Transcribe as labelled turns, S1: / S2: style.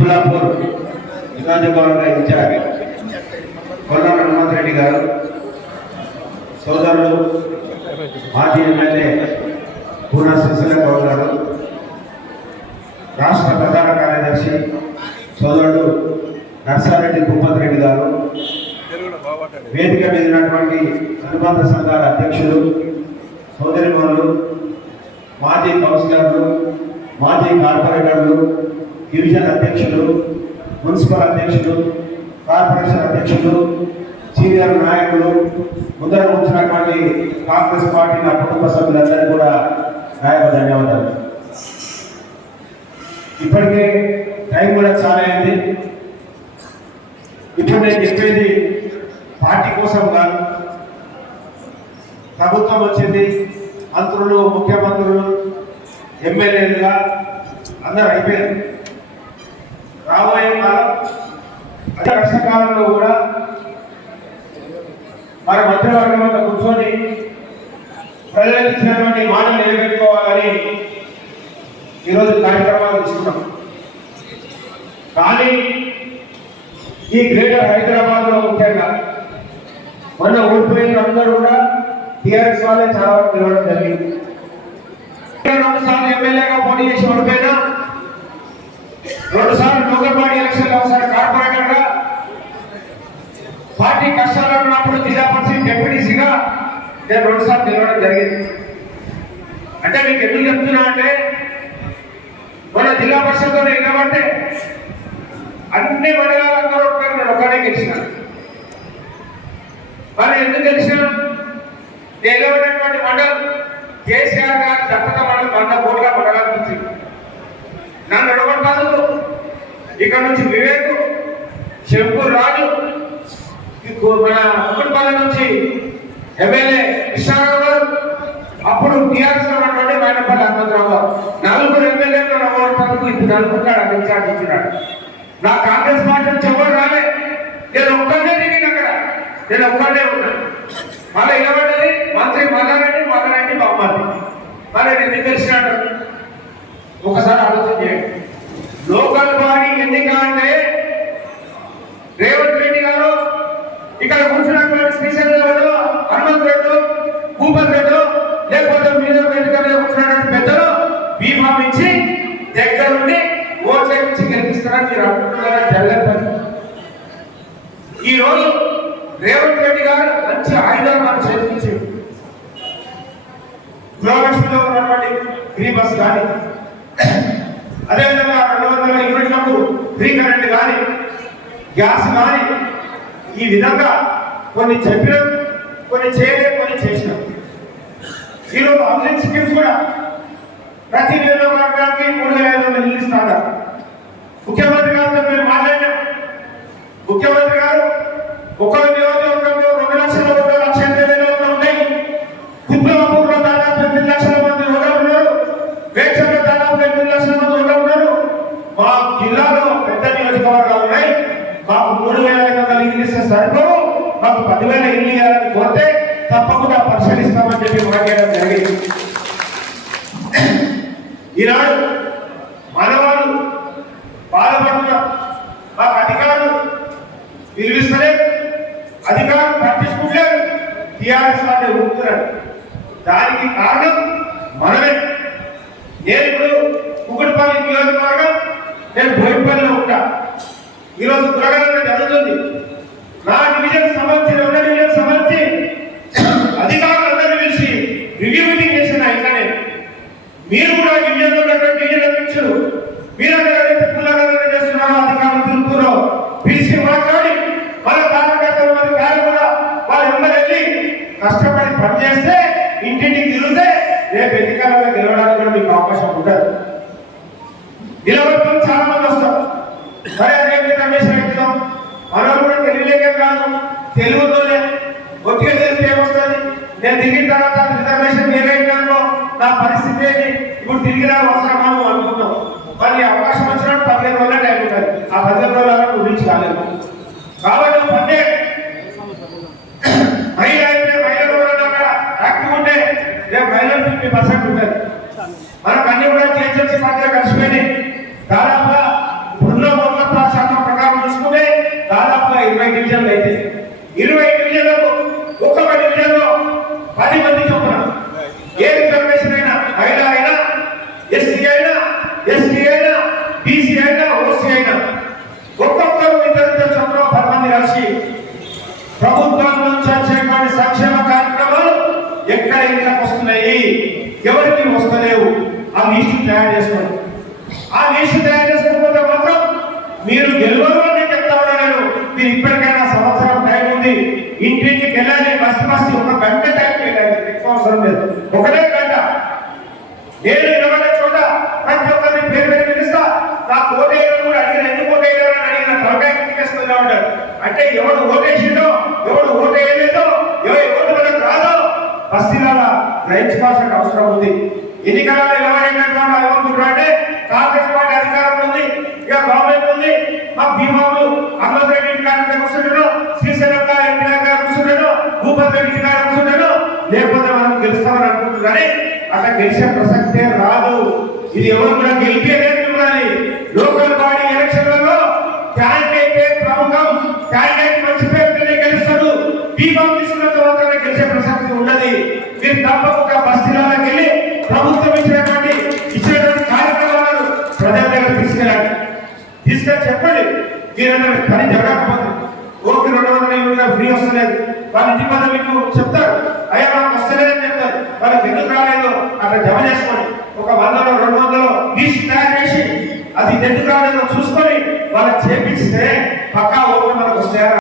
S1: తుబ్బులాపూర్ నియోజకవర్గ ఇన్ఛార్జ్ కొల్ల హనుమంత్ రెడ్డి గారు సోదరులు మాజీ ఎమ్మెల్యే పూర్ణ శశిల గౌడ్ గారు రాష్ట్ర ప్రధాన కార్యదర్శి సోదరుడు నర్సారెడ్డి భూపత్ రెడ్డి గారు వేదిక మీద ఉన్నటువంటి అనుబంధ సంఘాల అధ్యక్షులు సోదరిమణులు మాజీ కౌన్సిలర్లు మాజీ కార్పొరేటర్లు డివిజన్ అధ్యక్షులు మున్సిపల్ అధ్యక్షులు కార్పొరేషన్ అధ్యక్షులు సీనియర్ నాయకులు ముందర ఉంచినటువంటి కాంగ్రెస్ పార్టీ నా కుటుంబ సభ్యులందరికీ కూడా నాయక ధన్యవాదాలు. ఇప్పటికే టైం కూడా చాలా అయింది. ఇప్పుడు నేను చెప్పేది పార్టీ కోసం కాదు. ప్రభుత్వం వచ్చింది మంత్రులు ముఖ్యమంత్రులు ఎమ్మెల్యేలుగా అందరూ అయిపోయారు. రాబోయే కాలం అదే కష్టకాలంలో కూడా మరి మంత్రివర్గం వద్ద కూర్చొని ప్రజలకు ఇచ్చినటువంటి మాటలు నిలబెట్టుకోవాలని ఈరోజు కార్యక్రమాలు తీసుకున్నాం. కానీ ఈ గ్రేటర్ హైదరాబాద్లో ముఖ్యంగా మొన్న ఓడిపోయిన అందరూ కూడా టీఆర్ఎస్ వాళ్ళే చాలా వరకు నిలవడం జరిగింది. రెండు సార్లు ఎమ్మెల్యేగా పోటీ చేసి ఓడిపోయినా రెండు సార్లు ఎలక్షన్ ఒకసారి కార్పొరేటర్గా పార్టీ కష్టాలు ఉన్నప్పుడు జిల్లా డెప్యూటీసీగా నేను రెండుసార్లు నిలవడం జరిగింది. అంటే మీకు ఎందుకు చెప్తున్నా అంటే మన జిల్లా పరిషత్లో నిలబడితే అన్ని మండలాలందరూ నేను ఒక్కడే గెలిచిన. మరి ఎందుకు గెలిచిన? నిలబడినటువంటి మండలం కేసీఆర్ గారు దత్తత మండలం వంద కోట్ల మండలానికి ఇచ్చింది నన్ను ఎడగొట్టాదు ఇక్కడ నుంచి వివేక్ చెంపూరు రాజు మన కుటుంబాల నుంచి ఎమ్మెల్యే కృష్ణారావు గారు అప్పుడు టీఆర్ఎస్లో ఉన్నటువంటి మైనపల్లి హనుమంతరావు గారు. నలుగురు ఎమ్మెల్యేలు నవ్వడానికి ఇప్పుడు నలుగురు కాడ ఇన్ఛార్జ్ ఇచ్చినాడు నా కాంగ్రెస్ పార్టీ నుంచి ఎవరు రాలే? నేను ఒక్కనే దిగిన అక్కడ. నేను ఒక్కనే ఉన్నా మళ్ళీ నిలబడ్డది మంత్రి మల్లారెడ్డి మల్లారెడ్డి బొమ్మాలి మరి నేను ఎందుకు ఒకసారి ఆలోచన బాడీ అంటే రేవంత్ రెడ్డి గారు ఇక్కడ కూర్చున్నటువంటి స్పెషల్ గారు హనుమంత్ రెడ్డి భూపత్ రెడ్డి లేకపోతే మీద వేదిక మీద కూర్చున్నటువంటి పెద్దలు బీమా ఇచ్చి దగ్గరుండి ఓట్ల నుంచి గెలిపిస్తారని మీరు అనుకుంటున్నారా జరగదు పని. ఈ రోజు రేవంత్ రెడ్డి గారు మంచి ఆయుధాలు మనం చేతికిచ్చి గృహలక్ష్మిలో ఉన్నటువంటి ఫ్రీ బస్ కానీ అదేవిధంగా రెండు ఫ్రీ కరెంట్ కానీ గ్యాస్ కానీ ఈ విధంగా కొన్ని చెప్పినాం కొన్ని చేయలేం కొన్ని చేసినాం. ఈరోజు హౌసింగ్ స్కీమ్స్ కూడా ప్రతి నియోజకవర్గానికి మూడు వేల ఐదు వందలు ఇల్లు ముఖ్యమంత్రి గారితో మేము మాట్లాడినాం. ముఖ్యమంత్రి గారు ఒక నియోజకవర్గంలో ఐదు వందల మాకు పదివేల ఇల్లు ఇవ్వాలని కోరితే తప్పకుండా పరిశీలిస్తామని చెప్పి మాట్లాడడం జరిగింది. ఈనాడు మనవాళ్ళు బాధపడుతున్న మాకు అధికారులు పిలిపిస్తలే అధికారులు పట్టించుకుంటారు టీఆర్ఎస్ వాళ్ళే ఉంటున్నారు దానికి కారణం మనమే. నేను ఇప్పుడు కుకుడిపల్లి నియోజకవర్గం నేను బోయిపల్లిలో ఉంటా. ఈరోజు త్వరగా జరుగుతుంది. నా డివిజన్ సంబంధించి రెండు డివిజన్ సంబంధించి అధికారులందరూ పిలిచి రివ్యూ మీటింగ్ చేసిన ఇట్లానే మీరు కూడా డివిజన్ ఉన్నటువంటి డివిజన్ అధ్యక్షులు మీరు అక్కడ ఏదైతే చేస్తున్నారో అధికారులు తిరుగుతున్నారో పిలిచి మాట్లాడి మన కార్యకర్తలు మన గారు కూడా వాళ్ళ ఎమ్మెల్యే వెళ్ళి కష్టపడి పనిచేస్తే ఇంటింటికి తిరిగితే రేపు ఎన్నికలలో గెలవడానికి కూడా మీకు అవకాశం ఉంటుంది. నిలబడుతూ చాలా మంది వస్తారు. సరే రేపు రమేష్ పెట్టుదాం మనం కూడా తెలియలేక తెలుగులోనే ఒకే తెలిస్తే ఏమొస్తుంది నేను దిగిన తర్వాత రిజర్వేషన్ ఏదైందనుకో నా పరిస్థితి ఏంటి? ఇప్పుడు తిరిగి రా అవసరమా అనుకుంటాం. మరి అవకాశం వచ్చినప్పుడు పదిహేను రోజులే టైం ఉంటుంది. ఆ పదిహేను రోజుల వరకు గురించి కాలేదు కాబట్టి నువ్వు పని మహిళ అయితే మహిళ ఎవరైనా అక్కడ యాక్టివ్ ఉంటే రేపు మహిళలు ఫిఫ్టీ పర్సెంట్ ఉంటుంది. మనం ఎక్కడ ఇంట్లోకి వస్తున్నాయి? ఎవరికి వస్తలేవు? ఆ లిస్టు తయారు చేసుకోండి. ఆ లిస్టు తయారు చేసుకోకపోతే మాత్రం మీరు గెలవరు అని చెప్తా నేను మీరు ఇప్పటికైనా సంవత్సరం టైం ఉంది. ఇంటింటికి వెళ్ళాలి. బస్సు బస్సు ఒక గంట టైం వెళ్ళాలి ఎక్కువ అవసరం లేదు. ఒకటే గంట. నేను నిలబడ్డ చోట ప్రతి ఒక్కరిని పేరు పేరు పిలుస్తా. నాకు కోటేయడం కూడా అడిగిన ఎందుకు ఓటేయడం అని అడిగిన తలకాయ ఉంటారు అంటే ఎవడు ఓటేసిండో ఎవడు ఓటేయలేదో ఎవరి బస్తీలలో గ్రహించుకోవాల్సిన అవసరం ఉంది. ఎన్నికలలో ఎవరైనటువంటి ఏమనుకుంటారు అంటే కాంగ్రెస్ పార్టీ అధికారం ఉంది ఇక గవర్నమెంట్ ఉంది. మా భీమాలు అమృత రెడ్డి గారి కూర్చుంటాడు శ్రీశైలం గారు ఎన్టీఆర్ గారు కూర్చుంటాడు భూపతి రెడ్డి గారు కూర్చుంటాడు లేకపోతే మనం గెలుస్తామని అనుకుంటుంది కానీ అట్లా గెలిచే ప్రసక్తే రాదు. ఇది ఎవరు కూడా గెలిపేలేదు మిమ్మల్ని లోకల్ బాడీ ఎలక్షన్లలో క్యాండిడేట్ ప్రముఖం క్యాండిడేట్ మంచి పేరుతోనే గెలుస్తాడు బీమాం తీసుకున్న తర్వాత గెలిచే ప్రసక్తి ఉండదు మీరు వెళ్ళి ప్రభుత్వం ఇచ్చినటువంటి ఇచ్చినటువంటి కార్యక్రమాలను ప్రజల దగ్గర తీసుకెళ్ళండి. తీసుకెళ్ళి చెప్పండి మీరు పని జరగకపోతే. ఓకే రెండు వందల ఫ్రీ వస్తలేదు. వాళ్ళ ఇంటి మీకు చెప్తారు. అయ్యా మాకు వస్తలేదని చెప్తారు. వాళ్ళకి ఎందుకు రాలేదో? అక్కడ జమ చేసుకోండి. ఒక వందలో రెండు వందలో తయారు చేసి అది ఎందుకు రాలేదో చూసుకొని వాళ్ళకి